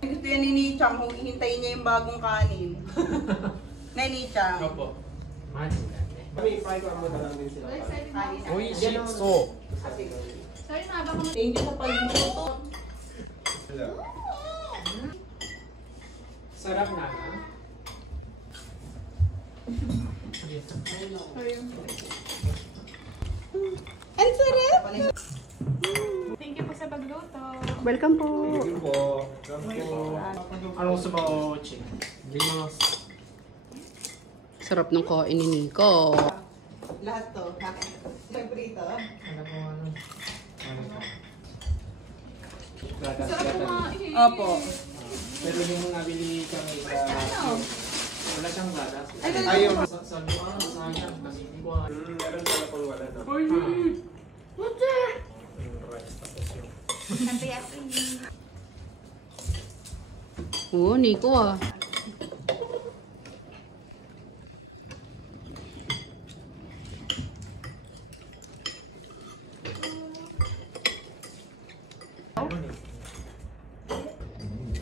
Gusto yan ni Nichang, hihintayin niya yung bagong kanin. Na Nichang. Opo. Kami, fry ko mo na lang din sila. Uy, shitso. Sorry na, baka Thank you sa pagluto. Sarap na. Ang sarap! thank you po sa pagluto. Welcome po. Thank you po. Anong sabaw, Ching? Limos. Sarap ng kain ni Nico. Lahat to. Siyempre ito. Ano po ano? Sarap kumain. Opo. Pero yung nabili kami sa... Wala siyang gatas. Ayun. Sabi ko, sayang. Kasi hindi ko... Meron pala pang wala na. Buti! Rice tapos yung... Oo, Nico ah.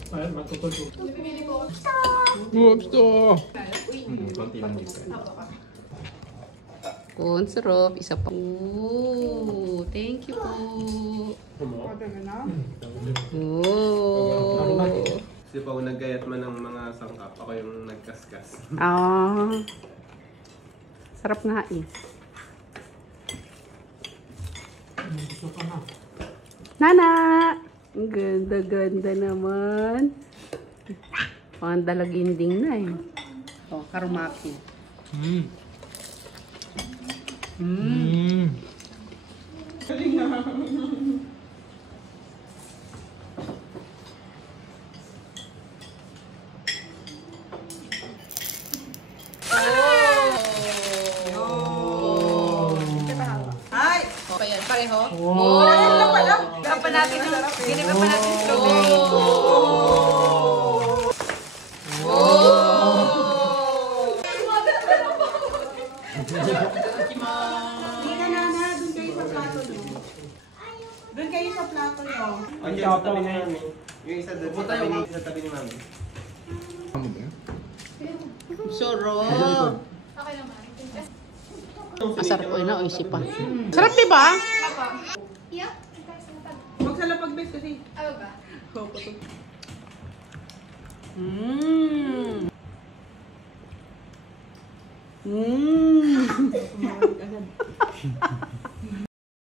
Ayun, matutulog. Pinili ko. Gusto. Konti lang dito. Ang sarap. Isa pa. Oh, thank you po. Oh. Kasi pa ako naggayat man ng mga sangkap, ako yung nagkaskas. Ah. Sarap nga eh. Gusto ko na. Nana! Ang ganda-ganda naman. Pang dalaginding na eh. Oh, karumaki. Ay! Okay yan, pareho. Wow! Ginawa pa natin strawberry. Hindi ka nana, dun kayo sa plato nyo. Dun kayo sa plato nyo. Ang sa tabi ni Mami. Yung isa doon sa tabi ni Mami. Sarap. Okay naman. Masarap ko na, oisip pa. Sarap diba? Apa? Yeah? Huwag sa lapag-base kasi. Ano ba? Mmm. Mmm.